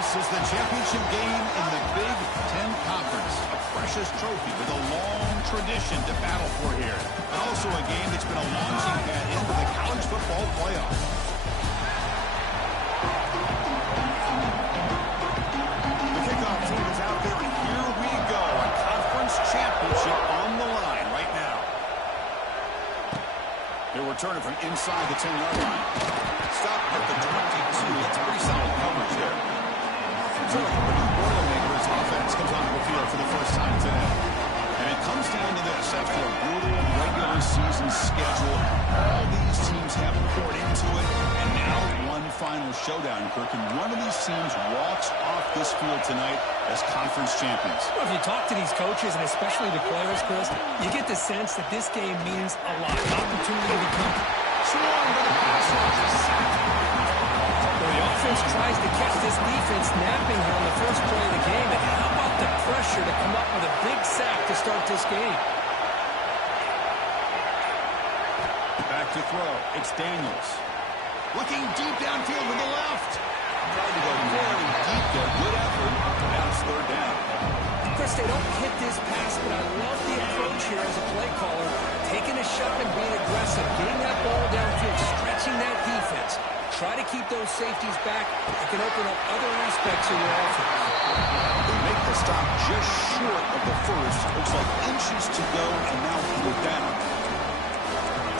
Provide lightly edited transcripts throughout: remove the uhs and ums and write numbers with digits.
This is the championship game in the Big Ten Conference. A precious trophy with a long tradition to battle for here. And also a game that's been a launching pad into the college football playoffs. The kickoff team is out there, and here we go. A conference championship on the line right now. They're returning from inside the 10-yard line. Stop at the 22. That's pretty solid coverage there. So the Purdue Boilermakers offense comes onto the field for the first time today. And it comes down to this. After a brutal regular season schedule, all these teams have poured into it. And now one final showdown, Kirk. And one of these teams walks off this field tonight as conference champions. Well, if you talk to these coaches, and especially the players, Chris, you get the sense that this game means a lot. An opportunity to become Swarm to the pass rush. Well, the offense tries to catch this defense napping here on the first play of the game. And how about the pressure to come up with a big sack to start this game? Back to throw. It's Daniels. Looking deep downfield to the left. Tried to go very deep there. Good effort. Now it's third down. Chris, they don't hit this pass, but I love the approach here as a play caller. Taking a shot and being aggressive. Getting that ball downfield. Stretching that defense. Try to keep those safeties back. It can open up other aspects of your offense. They make the stop just short of the first. Looks like inches to go, and now fourth down.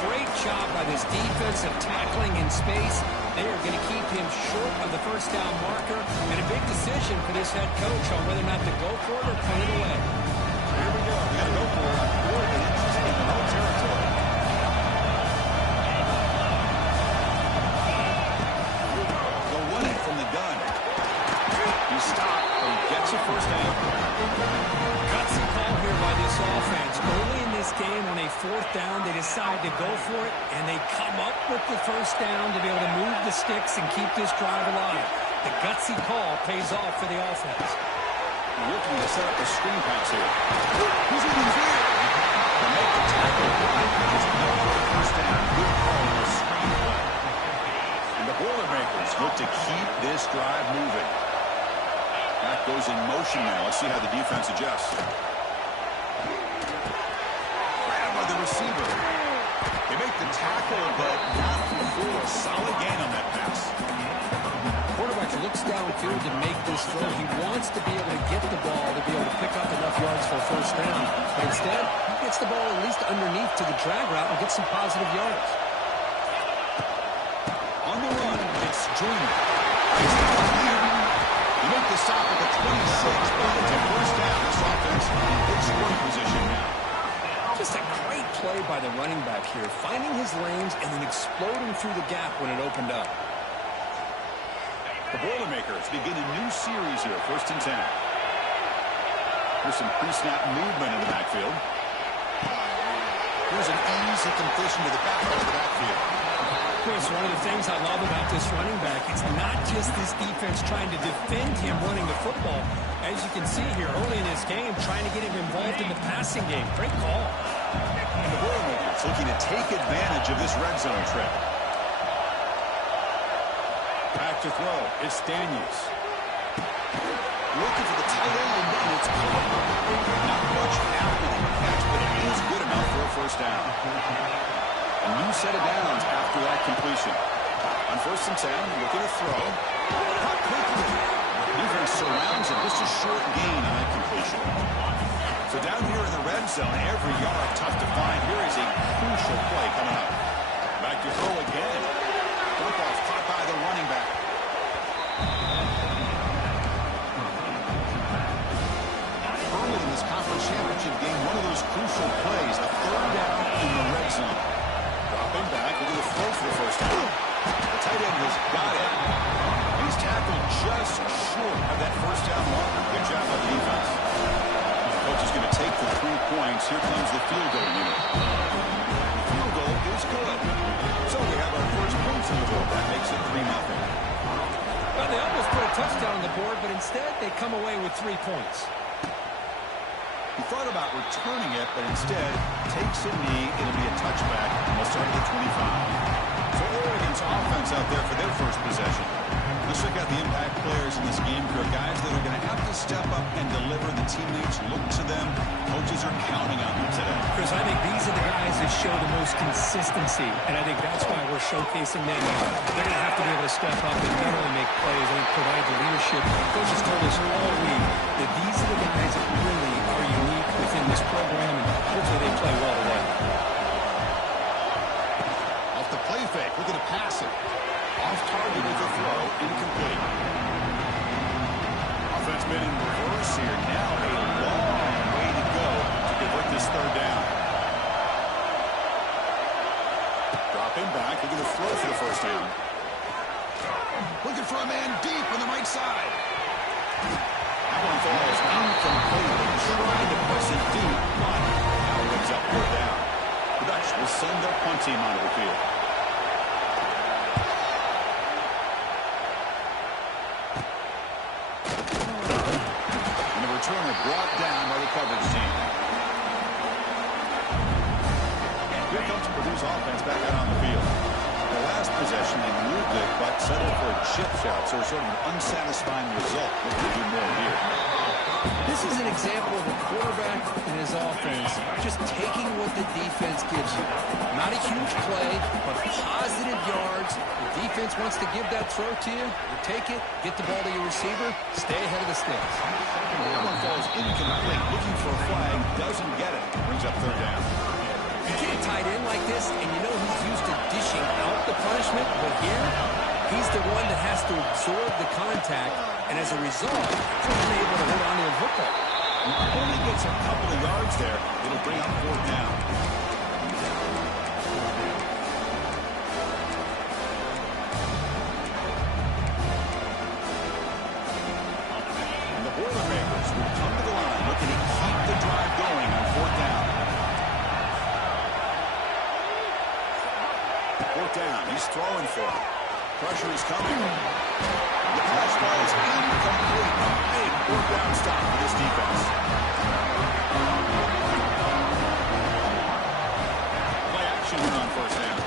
Great job by this defense of tackling in space. They are going to keep him short of the first down marker. And a big decision for this head coach on whether or not to go for it or punt it away. Here we go. We got to go for it. Fourth and inches in the no territory. Stop, but he gets a first down. Gutsy call here by this offense. Early in this game, on a fourth down, they decide to go for it, and they come up with the first down to be able to move the sticks and keep this drive alive. The gutsy call pays off for the offense. Looking to set up a screen pass here. Who's in here? To make the tackle. It's enough for a first down. Good call on the screen play. And the Boilermakers look to keep this drive moving. That goes in motion now. Let's see how the defense adjusts. Grab by the receiver. They make the tackle, but not before a solid gain on that pass. Quarterback looks downfield to make this throw. He wants to be able to get the ball to be able to pick up enough yards for a first down. But instead, he gets the ball at least underneath to the drag route and gets some positive yards. On the run, it's Junior. Make the stop at the 26, but it's a first down. This offense in good scoring position now. Just a great play by the running back here, finding his lanes and then exploding through the gap when it opened up. The Boilermakers begin a new series here, 1st and 10. Here's some pre-snap movement in the backfield. Here's an easy completion to the back of the backfield. Chris, one of the things I love about this running back, it's not just this defense trying to defend him running the football. As you can see here early in this game, trying to get him involved in the passing game. Great call. And the Boilermakers looking to take advantage of this red zone trip. Back to throw. It's Daniels. Looking for the tight end, and it's caught. Not much after the catch, but it is good enough for a first down. A new set of downs after that completion. On 1st and 10, looking to throw. Caught quickly. Defense surrounds it. Just a short gain on that completion. So down here in the red zone, every yard tough to find. Here is a crucial play coming up. Back to throw again. Dump off caught by the running back. Early in this conference championship game, one of those crucial plays, a third down in the red zone. Dropping back, we'll do the throw for the first down. The tight end has got it. He's tackled just short of that first down marker. Good job by the defense. The coach is going to take the 3 points. Here comes the field goal unit. The field goal is good. So we have our first points on the board. That makes it 3-0. Well, they almost put a touchdown on the board, but instead they come away with 3 points. He thought about returning it, but instead takes a knee. It'll be a touchback, and we'll start at the 25. So Oregon's offense out there for their first possession. Let's check out the impact players in this game for guys that are going to have to step up and deliver. The teammates look to them. Coaches are counting on them today. Chris, I think these are the guys that show the most consistency, and I think that's why we're showcasing them. They're going to have to be able to step up and not only make plays, I think provide the leadership. Coaches told us all week that these are the guys that really are unique within this program, and hopefully they play well today. Off the play fake, looking to pass it. Off target with the throw, incomplete. Offense been in reverse here. Now a long way to go to convert this third down. Dropping back, looking to throw for the first down. Looking for a man deep on the right side. That one falls incomplete. Trying to press it deep, but now brings up third down. The Dutch will send their punt team onto the field. Returner brought down by the coverage team. And here comes Purdue's offense back out on the field. The last possession, they moved it, but settled for a chip shot, so sort of an unsatisfying result. Looking to do more here. This is an example of a quarterback and his offense just taking what the defense gives you. Not a huge play, but positive yards. The defense wants to give that throw to you. You take it, get the ball to your receiver, stay ahead of the sticks. That one falls incomplete. Looking for a flag, doesn't get it. Brings up third down. You can't tight in like this, and you know he's used to dishing out the punishment, but here, he's the one that has to absorb the contact, and as a result, he's unable to hold on to the football. Only gets a couple of yards there. It'll bring up fourth down. And the Boilermakers will come to the line looking to keep the drive going on fourth down. Fourth down. He's throwing for it. Pressure is coming. The flash ball is incomplete. A big fourth down stop for this defense. Play action on first down.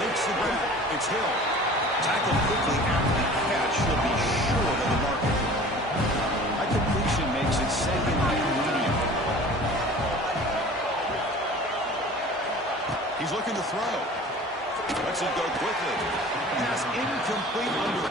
Makes the grab. It's Hill. Tackled quickly after the catch. Should be short of the marker. High completion makes it second and medium. He's looking to throw. Lets it go quickly. Pass incomplete under.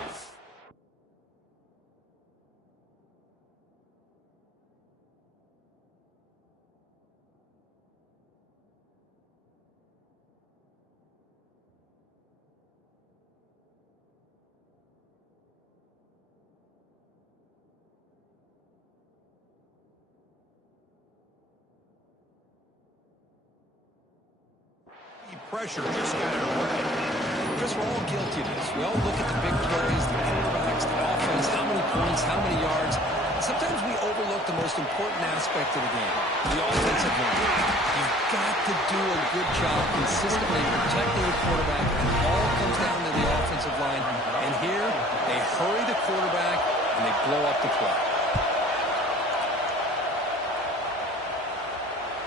Pressure just got it away. Chris, we're all guilty of this. We all look at the big plays, the quarterbacks, the offense, how many points, how many yards. Sometimes we overlook the most important aspect of the game, the offensive line. You've got to do a good job consistently protecting the quarterback, and it all comes down to the offensive line. And here, they hurry the quarterback, and they blow up the play.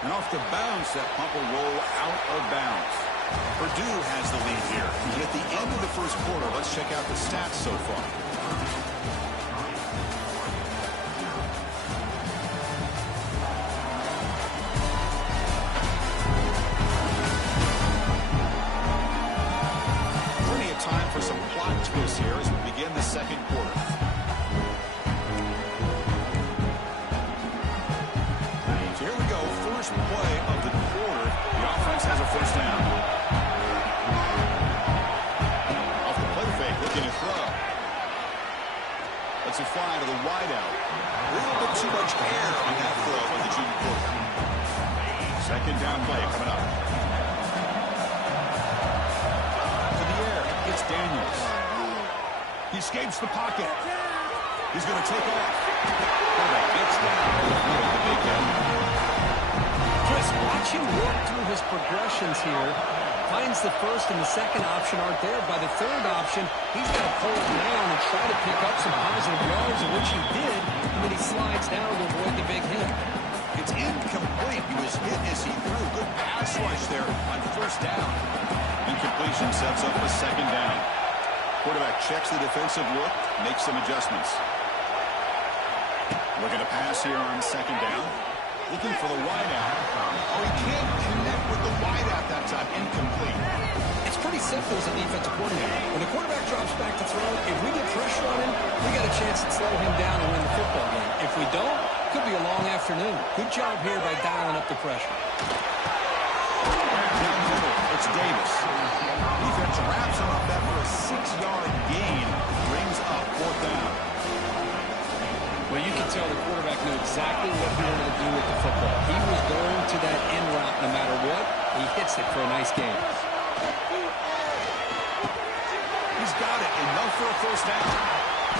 And off the bounce, that pump will roll out of bounds. Purdue has the lead here. And at the end of the first quarter, let's check out the stats so far. Plenty of time for some plot twists here as we begin the second quarter. So here we go, first play of the quarter. The offense has a first down. Looking to throw. Lets it fly to the wideout. A little bit too much air on that throw by the junior quarterback. Second down play coming up. To the air. It's Daniels. He escapes the pocket. He's going to take off. Quarterback gets down. The big hit. Chris, watch him work through his progressions here. Finds the first and the second option aren't there. By the third option, he's got to pull it down and try to pick up some positive yards, which he did, and then he slides down to avoid the big hit. It's incomplete. He was hit as he threw. Good pass rush there on first down. Incompletion sets up a second down. Quarterback checks the defensive look, makes some adjustments. Looking to pass here on second down. Looking for the wideout. Oh, he can't connect with the wideout that time. Incomplete. It's pretty simple as a defensive coordinator. When the quarterback drops back to throw, if we get pressure on him, we got a chance to slow him down and win the football game. If we don't, could be a long afternoon. Good job here by dialing up the pressure. Down the middle, it's Davis. Defense wraps him up that for a 6-yard gain. Brings up fourth down. Well, you can tell the quarterback knew exactly what he wanted to do with the football. He was going to that end route no matter what. He hits it for a nice gain. He's got it. Enough for a first down.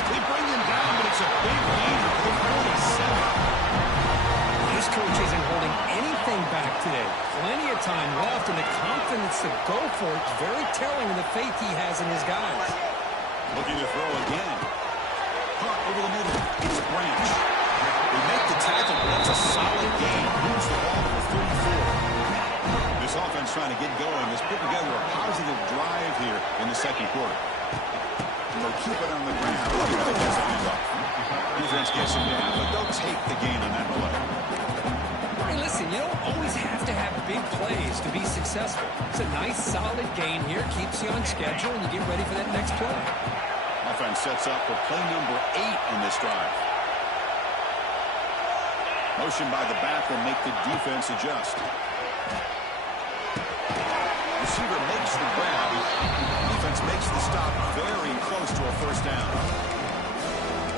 They bring him down, but it's a big gain for the 47. This coach isn't holding anything back today. Plenty of time left, and the confidence to go for it is very telling of the faith he has in his guys. Looking to throw again. Hunt over the middle. It's Branch. They make the tackle, but that's a solid gain. Moves the ball for 34. This offense trying to get going has put together a positive drive here in the second quarter. And they'll keep it on the ground. Defense gets him down, but they'll take the gain on that play. Hey, listen, you don't always have to have big plays to be successful. It's a nice, solid gain here. Keeps you on schedule, and you get ready for that next play. Offense sets up for play number 8 in this drive. Motion by the back will make the defense adjust. Receiver makes the grab. Defense makes the stop very close to a first down.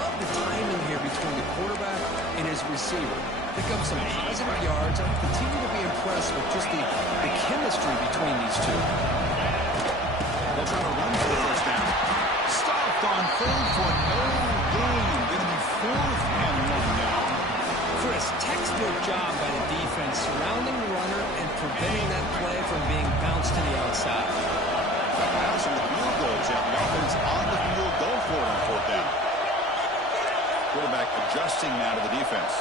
Love the timing here between the quarterback and his receiver. Pick up some positive yards. I continue to be impressed with just the chemistry between these two. They'll try to run for the first down. Stopped on third for no gain. Going to be 4th and 1 now. Chris, textbook job by the defense surrounding the runner and preventing that play from being bounced to the outside. Pass and the field goal attempt. Offense on the field. Go for it on 4th down. Quarterback adjusting now to the defense.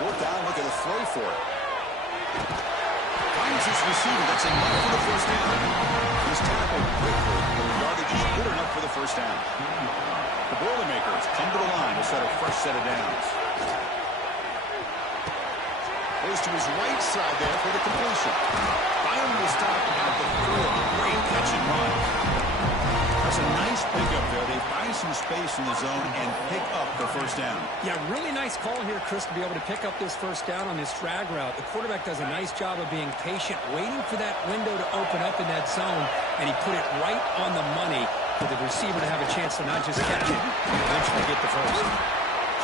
4th down, look at the throw for it. Finds his receiver. That's enough for the first down. He's tackled quickly, but the yardage is good enough for the first down. The Boilermakers come to the line to set a fresh set of downs. Goes to his right side there for the completion. Finally stopped at the 4. Great catch and run. That's a nice pickup there. They find some space in the zone and pick up the first down. Yeah, really nice call here, Chris, to be able to pick up this first down on this drag route. The quarterback does a nice job of being patient, waiting for that window to open up in that zone, and he put it right on the money for the receiver to have a chance to not just catch it, but eventually get the first.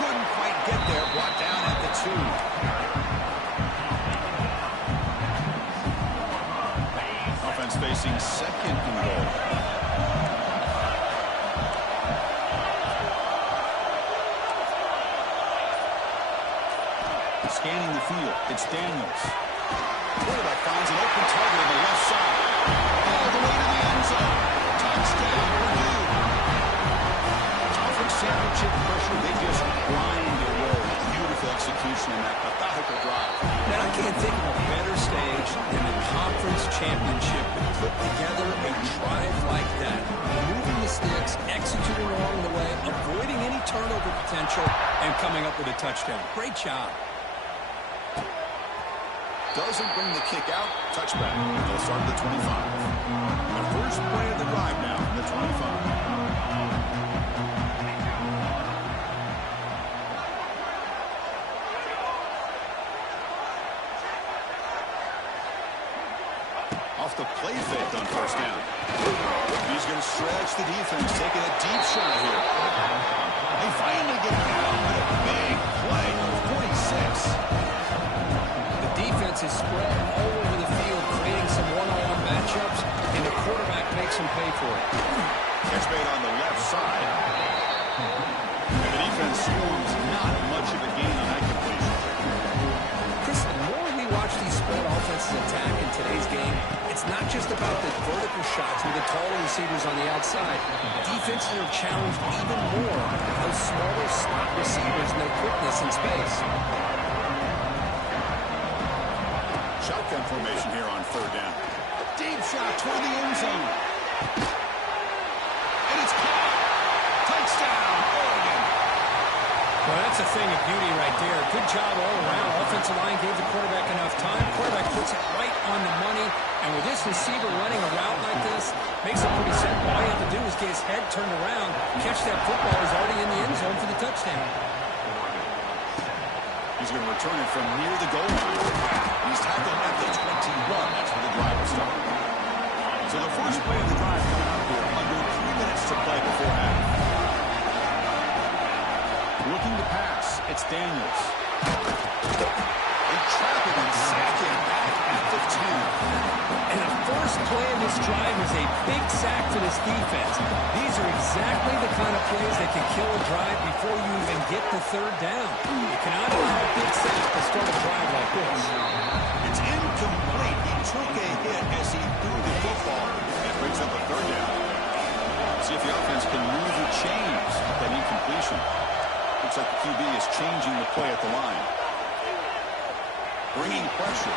Couldn't quite get there. Brought down at the 2. Offense facing second and goal. Scanning the field, it's Daniels. Quarterback finds an open target on the left side. All the way to the end zone. Touchdown, Purdue. Conference championship pressure, they just grind away. Beautiful execution in that methodical drive. And I can't think of a better stage than the conference championship to put together a drive like that. Moving the sticks, executing along the way, avoiding any turnover potential, and coming up with a touchdown. Great job. Doesn't bring the kick out. Touchback. They'll start at the 25. The first play of the drive now in the 25. Off the play fake on first down. He's going to stretch the defense, taking a deep shot here. They finally get down with a big play on 46. Is spread all over the field, creating some one-on-one matchups, and the quarterback makes him pay for it. Catch made on the left side. And the defense swarms not much of a gain on that completion. Chris, the more we watch these spread offenses attack in today's game, it's not just about the vertical shots with the taller receivers on the outside. Defenses are challenged even more by those smaller slot receivers and their quickness in space. Shotgun formation here on third down. Deep shot toward the end zone. And it's caught. Touchdown, Oregon. Well, that's a thing of beauty right there. Good job all around. Offensive line gave the quarterback enough time. Quarterback puts it right on the money. And with this receiver running a route like this, makes it pretty simple. All you have to do is get his head turned around, catch that football. He's already in the end zone for the touchdown. He's going to return it from near the goal line. He's tackled at the 21. That's where the drive will start. So the first play of the drive coming up here. Under 3 minutes to play before half. Looking to pass. It's Daniels. They trap him and sack him back at the 10. And the first play of this drive is a big sack for this defense. These are exactly the kind of plays that can kill a drive before you even get the third down. You cannot allow a big sack to start a drive like this. It's incomplete. He took a hit as he threw the football. That brings up a third down. See if the offense can move the chains with that incompletion. Looks like the QB is changing the play at the line. Bringing pressure.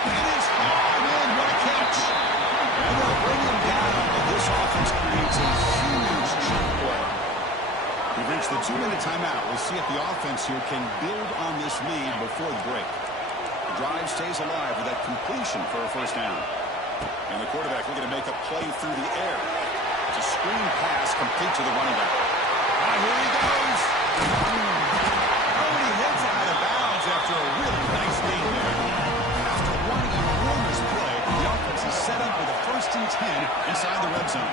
It is hard in. What a catch. And they'll bring him down. But this offense creates a huge chunk play. We've reached the 2-minute timeout. We'll see if the offense here can build on this lead before the break. The drive stays alive with that completion for a first down. And the quarterback looking to make a play through the air. It's a screen pass complete to the running back. Ah, here he goes. Oh, he heads out of bounds after a really nice gain there. After one enormous play, the offense is set up with a 1st and 10 inside the red zone.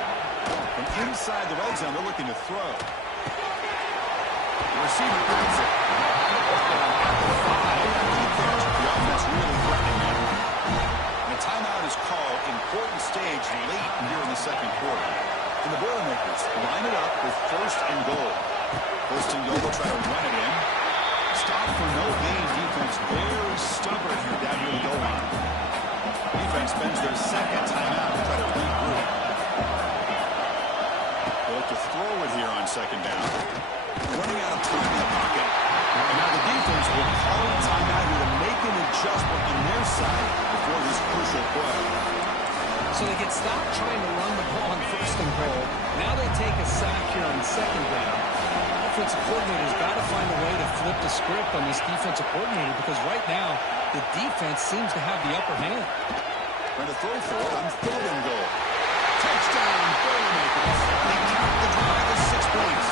From inside the red zone, they're looking to throw. The receiver grabs it. At the 5 after the catch. The offense really threatening now. And a timeout is called. Important stage late here in the second quarter. And the Boilermakers line it up with 1st and goal. 1st and goal, will try to run it in. Stop for no gain. Defense very stubborn here down near the goal line. Defense spends their second timeout to try to regroup. They look to throw it here on 2nd down. Running out of time in the pocket. And now the defense will call a timeout here to make an adjustment on their side before this crucial play. So they get stopped trying to run the ball on 1st and goal. Now they take a sack here on 2nd down. Offensive coordinator's got to find a way to flip the script on this defensive coordinator because right now the defense seems to have the upper hand. Trying to throw for it on 3rd and goal. Touchdown, Boilermakers. They count the drive with 6 points.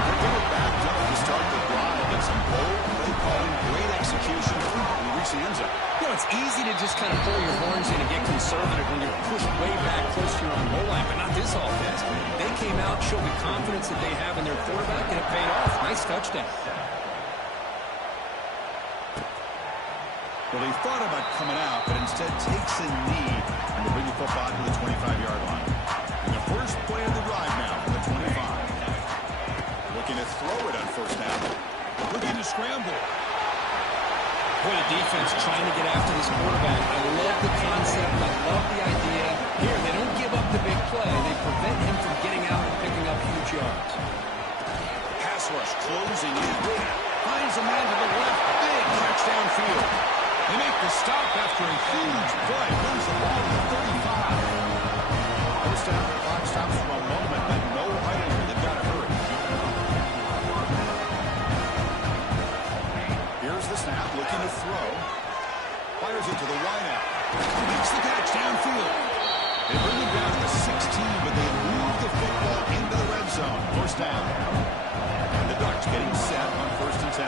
They're going to back up to start the drive. It's some bold play calling, great execution. We reach the end zone. You know, it's easy to just kind of pull your horns in and get conservative when you're pushed way back close to your own goal line, but not this offense. They came out, showed the confidence that they have in their quarterback, and it paid off. Nice touchdown. Well, they thought about coming out, but instead takes a knee and to bring the football to the 25-yard line. And the first play of the drive now from the 25. Looking to throw it on 1st down. Looking to scramble. Boy, the defense trying to get after this quarterback. I love the concept. I love the idea. Here, they don't give up the big play. They prevent him from getting out and picking up huge yards. Pass rush closing in. Finds a man to the left. Big catch downfield. They make the stop after a huge play. Moves the ball to the 35. First down, the clock stops for a moment, but no hiding here. They've got to hurry. Here's the snap, looking to throw. Fires it to the wideout. Makes the catch downfield. They bring him down to the 16, but they move the football into the red zone. 1st down. And the Ducks getting set on 1st and 10.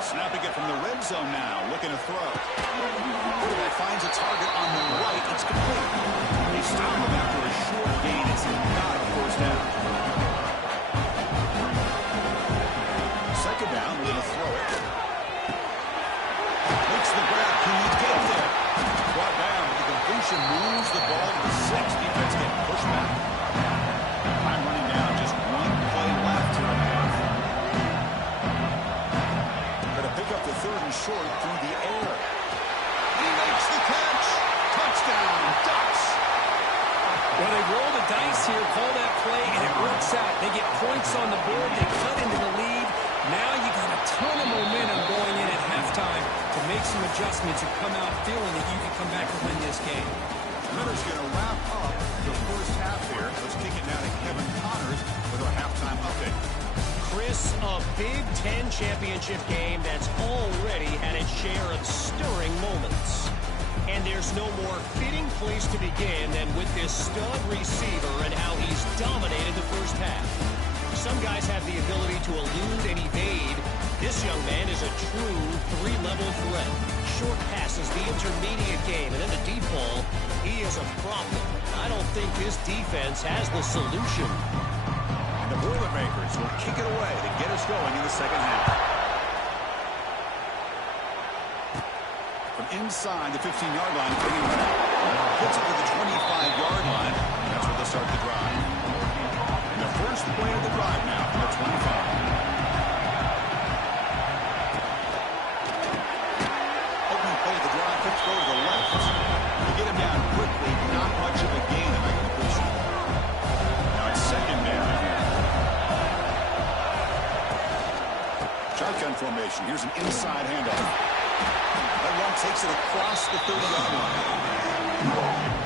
Snapping it from the red zone now, looking to throw. Quarterback finds a target on the right. It's complete. They stop him after a short gain. It's not a 1st down. 2nd down, going to throw it. Makes the grab. Can he get there? Brought down. The completion moves the ball to the 6. Defense getting pushed back. Time running down. Just one play left here in the half. Pick up the 3rd and short through the air. He makes the catch. Touchdown, Ducks. Well, they roll the dice here, call that play, and it works out. They get points on the board. They cut into the lead. Now you got a ton of momentum going in at halftime to make some adjustments and come out feeling that you can come back and win this game. Miller's going to wrap up the first half here. Let's kick it now to Kevin Connors with our halftime update. Chris, a Big Ten championship game that's already had its share of stirring moments. And there's no more fitting place to begin than with this stud receiver and how he's dominated the first half. Some guys have the ability to elude and evade. This young man is a true three-level threat. Short passes, the intermediate game, and then the deep ball. He is a problem. I don't think this defense has the solution. The Boilermakers will kick it away to get us going in the second half. From inside the 15-yard line, bringing it back. Hits it to the 25-yard line. That's where they'll start the drive. And the first play of the drive now from the 25. Opening play of the drive, quick throw to the left. To get him down quickly, not much of a gain in that completion. Now it's second down. Shotgun formation. Here's an inside handoff. That one takes it across the 30-yard line.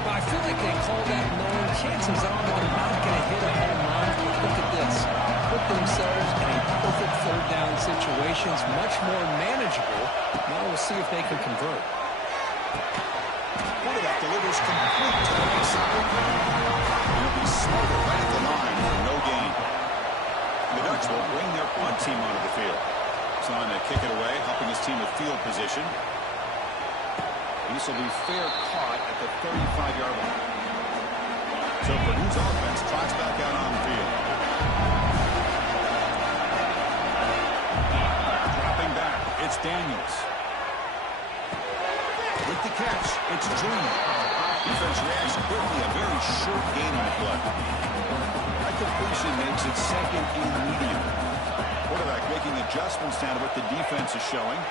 I feel like they call that knowing chances are they're not going to hit a home run. But look at this. Put themselves in a perfect third down situation. It's much more manageable. Now we'll see if they can convert. Quarterback delivers complete to the right side. It'll be Smarter right at the line for no gain. The Ducks will bring their punt team onto the field. Trying to kick it away, helping his team with field position. This will be fair caught at the 35-yard line. So Purdue's offense trots back out on the field. Dropping back, it's Daniels. With the catch, it's Junior. Defense reacts quickly, a very short gain on the play. That completion makes it second and medium. Quarterback making adjustments down to what the defense is showing.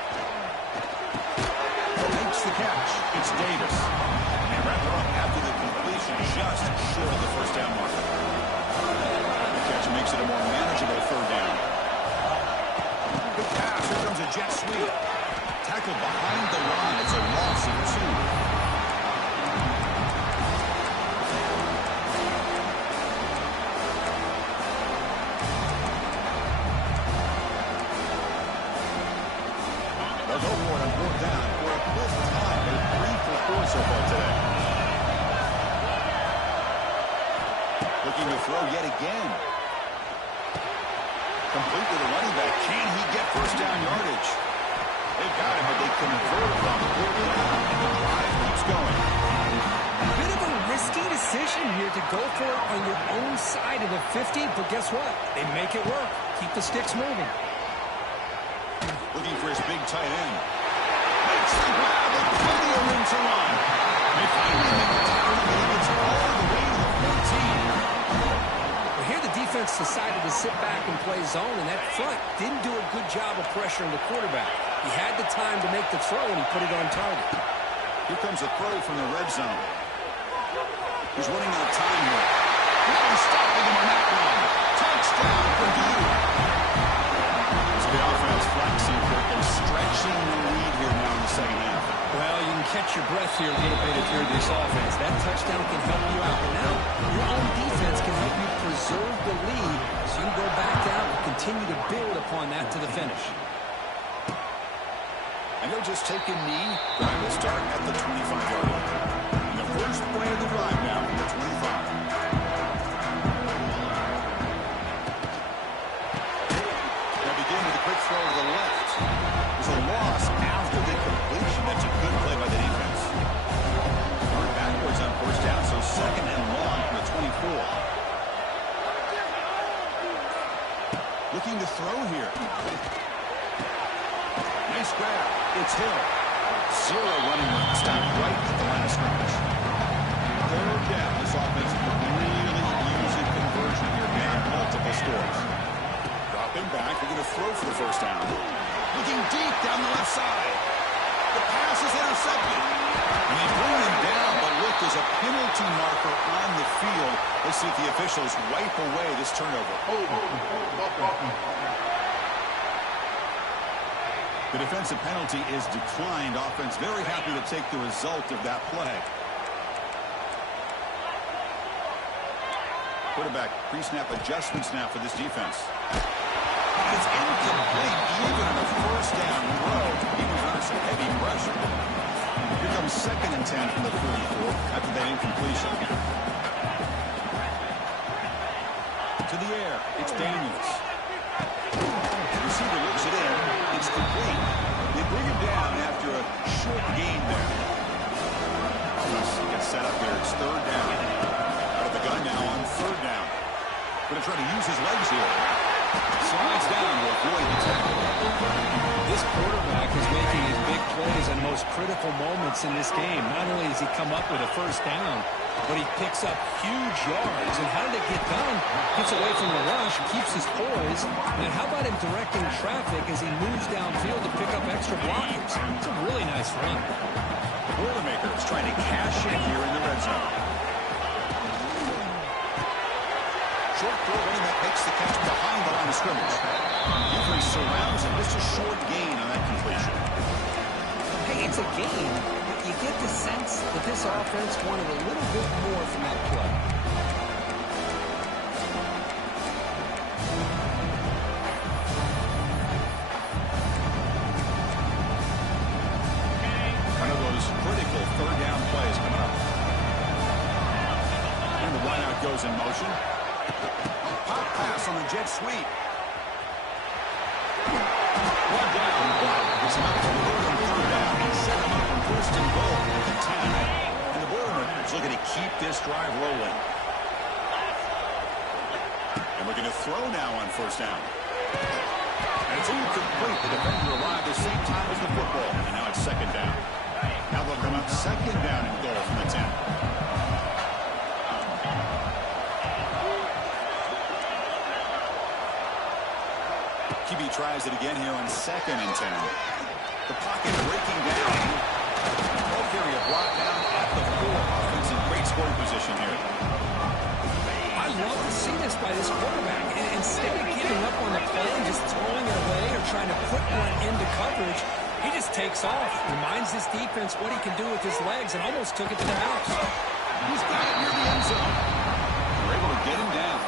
Makes the catch. It's Davis. And wrap it up after the completion, just short of the first down mark. The catch makes it a more manageable third down. Good pass. Here comes a jet sweep. Tackled behind the line. It's a loss of 2. So far today. Looking to throw yet again. Complete with a running back. Can he get first down yardage? They've got him, but they convert on the fourth down, and the drive keeps going. Bit of a risky decision here to go for it on your own side of the 50, but guess what? They make it work. Keep the sticks moving. Looking for his big tight end. Makes the grab with plenty of room to run. They finally make the tackle, but he gets all the way to the 14. Well, here the defense decided to sit back and play zone, and that front didn't do a good job of pressuring the quarterback. He had the time to make the throw, and he put it on target. Here comes a throw from the red zone. He's running out of time here. Now he's stopping him on that run. Touchdown, Purdue. So the offense flexing quickly, stretching the lead here now in the second half. Well, you can catch your breath here a little bit if you're this offense. That touchdown can help you out. But now, your own defense can help you preserve the lead so you can go back out and continue to build upon that to the finish. And he'll just take a knee. Drive will start at the 25-yard line. And the first play of the drive now from the 25. They'll begin with a quick throw to the left. There's a loss after the completion. That's a good play by the defense. Going backwards on first down, so second and long from the 24. Looking to throw here. Nice grab. It's Hill. Zero running room. Stopped right at the line of scrimmage. Third down. This offense could really use a conversion here. Man, multiple scores. Dropping back. We're going to throw for the first down. Looking deep down the left side. The pass is intercepted. And they bring him down, but look, there's a penalty marker on the field. Let's see if the officials wipe away this turnover. The defensive penalty is declined. Offense very happy to take the result of that play. Quarterback pre-snap adjustments now for this defense. It's incomplete even on a first down throw. He was under some heavy pressure. Here comes 2nd and 10 from the 44 after that incompletion. To the air. It's Daniels. Receiver looks it in. It's complete. They bring him down after a short gain there. He gets set up here. It's 3rd down. Out of the gun now on 3rd down. Going to try to use his legs here. Slides down to avoid the tackle. This quarterback is making his big plays in most critical moments in this game. Not only does he come up with a first down, but he picks up huge yards. And how did it get done? Gets away from the rush, keeps his poise. And how about him directing traffic as he moves downfield to pick up extra blockers? It's a really nice run. Boilermaker is trying to cash in here in the red zone. Short throw, running that makes the catch behind the line of scrimmage. Defense surrounds him. Just a short gain on that completion. Hey, it's a gain. You get the sense that this offense wanted a little bit more from that play. One of those critical 3rd down plays coming up. And the wideout goes in motion. Pop pass on the jet sweep. One down. It's not to move on 3rd down. He set him up on 1st and goal at the 10. And the Boilermakers looking to keep this drive rolling. And looking to throw now on 1st down. And it's incomplete. The defender arrived at the same time as the football. And now it's 2nd down. Now they'll come up 2nd down and goal from the 10. QB tries it again here on 2nd and 10. The pocket breaking down. Both area blocked down at the 4. Offense in great scoring position here. I love to see this by this quarterback. And instead of giving up on the play and just throwing it away or trying to put one into coverage, he just takes off, reminds his defense what he can do with his legs, and almost took it to the house. He's got it near the end zone. They're able to get him down.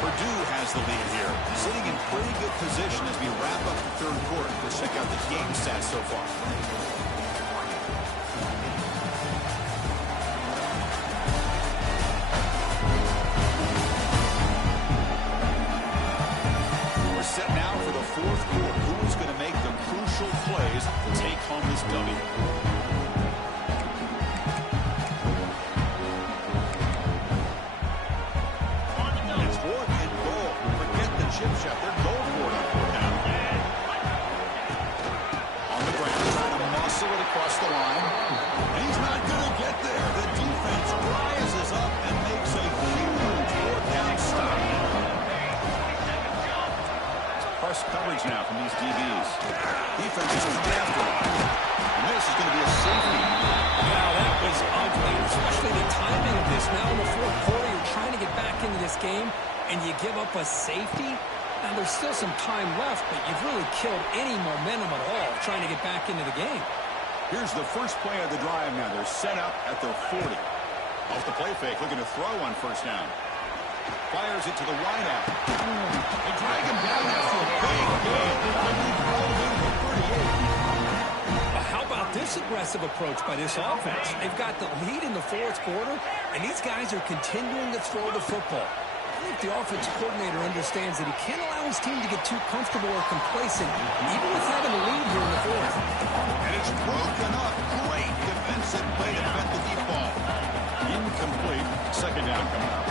Purdue has the lead here, sitting in pretty good position as we wrap up the 3rd quarter. Let's check out the game stats so far. We're set now for the 4th quarter. Who is going to make the crucial plays to take home this W? Chip shot. They're going for it on 4th down. On the ground, trying to muscle it across the line. And he's not going to get there. The defense rises up and makes a huge 4th down stop. Press coverage now from these DBs. Defense is coming after him. And this is going to be a safety. Wow, that was ugly, especially the timing of this. Now in the 4th quarter, you're trying to get back into this game, and you give up a safety. Now, there's still some time left, but you've really killed any momentum at all trying to get back into the game. Here's the first play of the drive now. They're set up at their 40. Off the play fake, looking to throw on 1st down. Fires it to the wideout. They drag him down after a big gain. How about this aggressive approach by this offense? They've got the lead in the 4th quarter, and these guys are continuing to throw the football. I think the offense coordinator understands that he can't allow his team to get too comfortable or complacent, even with having a lead here in the 4th. And it's broken up. Great defensive play to prevent the deep ball. Incomplete. 2nd down coming up.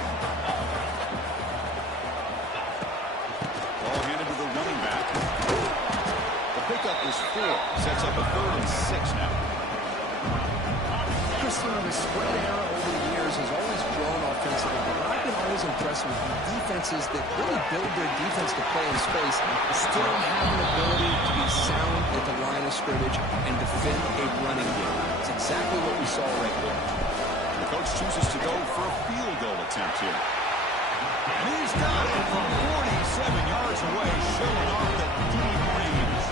Ball handed to the running back. The pickup is 4. Sets up a 3rd and 6 now. Christian, the spread era over the years has always drawn offensively, but I've been always impressed with defenses that really build their defense to play in space and still have an ability to be sound at the line of scrimmage and defend a running game. It's exactly what we saw right there. The coach chooses to go for a field goal attempt here. And he's got it from 47 yards away, showing off the deep range.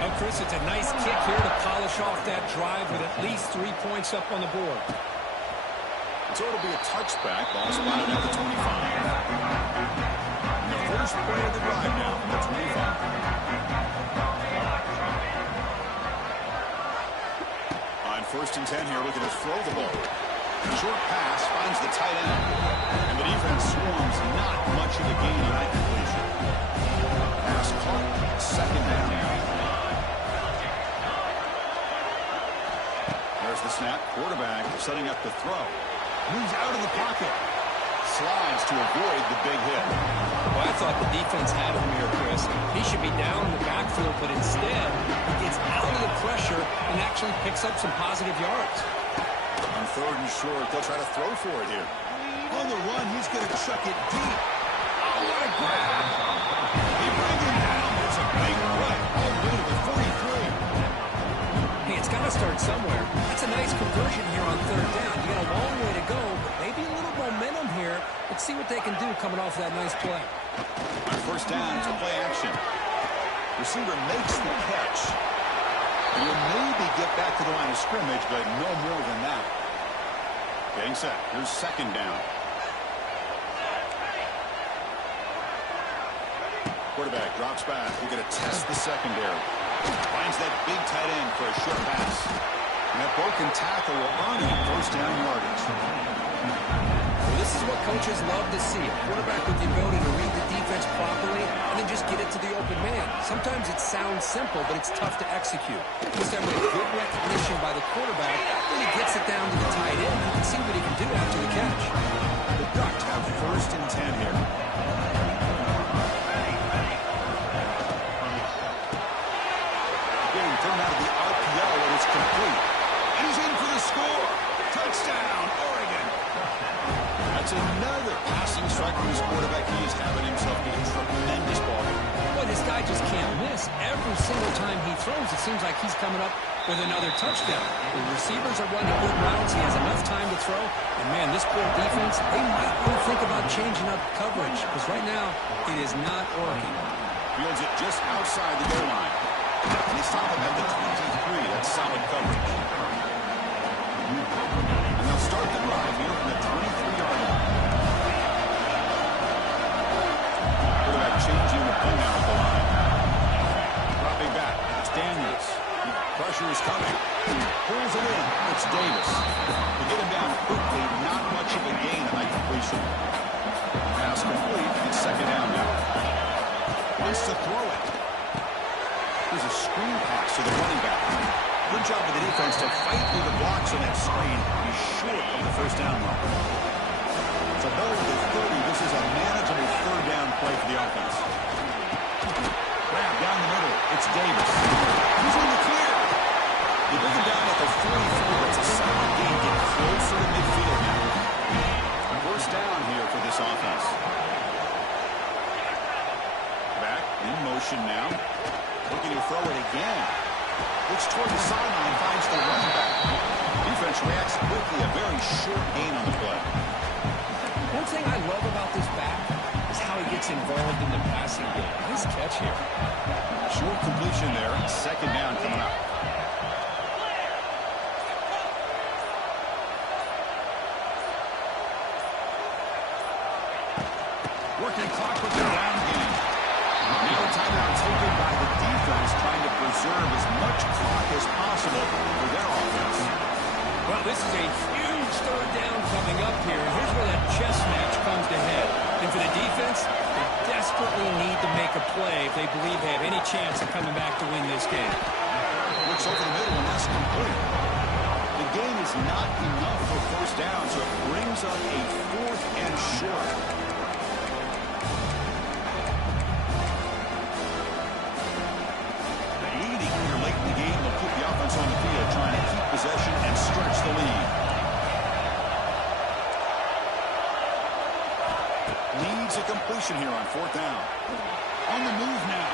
Oh, Chris, it's a nice kick here to polish off that drive with at least 3 points up on the board. So it'll be a touchback. Ball spotted at the 25. And the first play of the drive now from the 25. On 1st and 10 here, looking to throw the ball. Short pass finds the tight end. And the defense swarms, not much of a gain on that completion. Pass caught, 2nd down. There's the snap. Quarterback setting up the throw. Moves out of the pocket. Slides to avoid the big hit. Well, I thought the defense had him here, Chris. He should be down in the backfield, but instead he gets out of the pressure and actually picks up some positive yards. On 3rd and short, they'll try to throw for it here. On the run, he's going to chuck it deep. Oh, what a grab! He brings him down. It's a big play. All the way to the 43. Hey, it's got to start somewhere. That's a nice conversion here on 3rd down. You got a long way to go, but maybe a little momentum here. Let's see what they can do coming off that nice play. On 1st down, it's a play action. Receiver makes the catch. He'll maybe get back to the line of scrimmage, but no more than that. Getting set. Here's 2nd down. Quarterback drops back. We're going to test the secondary. Finds that big tight end for a short pass. And that broken tackle will earn him 1st down yardage. Well, this is what coaches love to see. A quarterback with the ability to read the defense properly and then just get it to the open man. Sometimes it sounds simple, but it's tough to execute. This time with good recognition by the quarterback, then he gets it down to the tight end. You can see what he can do after the catch. The Ducks have 1st and 10 here. Again, thrown out of the RPO, and it's complete. And he's in for the score. Touchdown, Oregon. That's another passing strike from his quarterback. He is having himself a tremendous ball game. Well, this guy just can't miss. Every single time he throws, it seems like he's coming up with another touchdown. The receivers are running good routes. He has enough time to throw. And, man, this poor defense, they might want to think about changing up coverage because right now it is not working. Fields it just outside the goal line. And they stop him at the 23. That's solid coverage. And they'll start the drive here from the 23-yard line. Quarterback changing the play now at the line. Dropping back. It's Daniels. Pressure is coming. Pulls it in. It's Davis. To get him down quickly, not much of a gain on that completion. Pass complete. It's 2nd down now. Wants to throw it. There's a screen pass to the running back. Good job of the defense to fight through the blocks on that screen. He's short of the 1st down mark. So though with the 30, this is a manageable 3rd down play for the offense. Grab down the middle. It's Davis. He's in the clear. They bring him down at the 44. It's a solid gain. Get closer to midfield now. 1st down here for this offense. Back in motion now. Looking to throw it again. Looks toward the sideline, finds the running back. Defense reacts quickly, a very short gain on the play. One thing I love about this back is how he gets involved in the passing game. Nice catch here. Short completion there. 2nd down coming up. Working clock with the ground game. Now a timeout taken by the defense, trying to preserve as much clock as possible for their offense. Well, this is a huge 3rd down coming up here. And here's where that chess match comes to head. And for the defense, they desperately need to make a play if they believe they have any chance of coming back to win this game. Looks over the middle, and that's complete. The gain is not enough for 1st down, so it brings up a 4th and short. On the field, trying to keep possession and stretch the lead. Needs a completion here on 4th down. On the move now.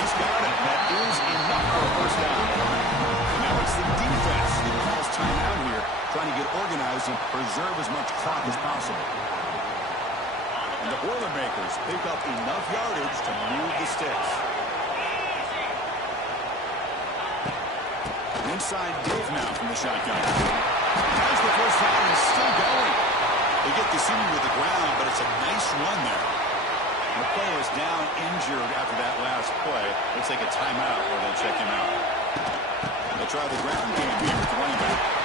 He's got it. That is enough for a 1st down. Now it's the defense that calls timeout here trying to get organized and preserve as much clock as possible. And the Boilermakers pick up enough yardage to move the sticks. Inside give now from the shotgun. Has the first down and is still going. They get the senior with the ground, but it's a nice run there. The player is down injured after that last play. Looks like a timeout or they'll check him out. They'll try the ground game here with the running back.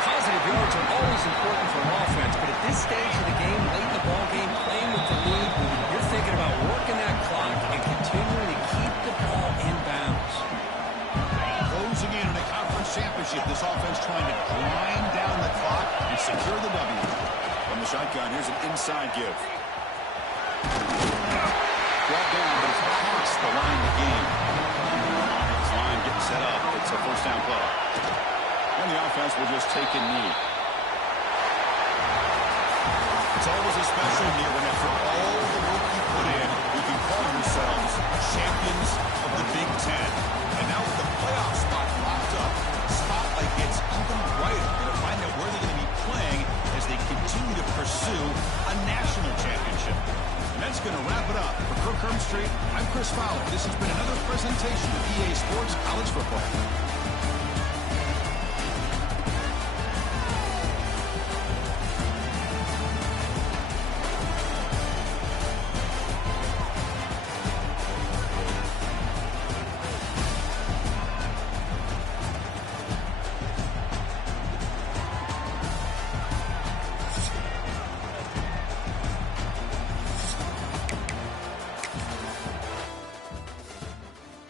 Positive yards are always important for an offense, but at this stage of the game, late in the ball game, playing with the lead, you're thinking about working that clock and continuing to keep the ball in bounds. Closing in a conference championship, this offense trying to grind down the clock and secure the W. From the shotgun, here's an inside give. Brought down, but it's past the line of the game. This line getting set up. It's a first down play. And the offense will just take a knee. It's always a special year when after all the work you put in, you can call yourselves champions of the Big Ten. And now with the playoff spot locked up, the spotlight gets even brighter to find out where they're going to be playing as they continue to pursue a national championship. And that's going to wrap it up. For Kirk Street, I'm Chris Fowler. This has been another presentation of EA Sports College Football.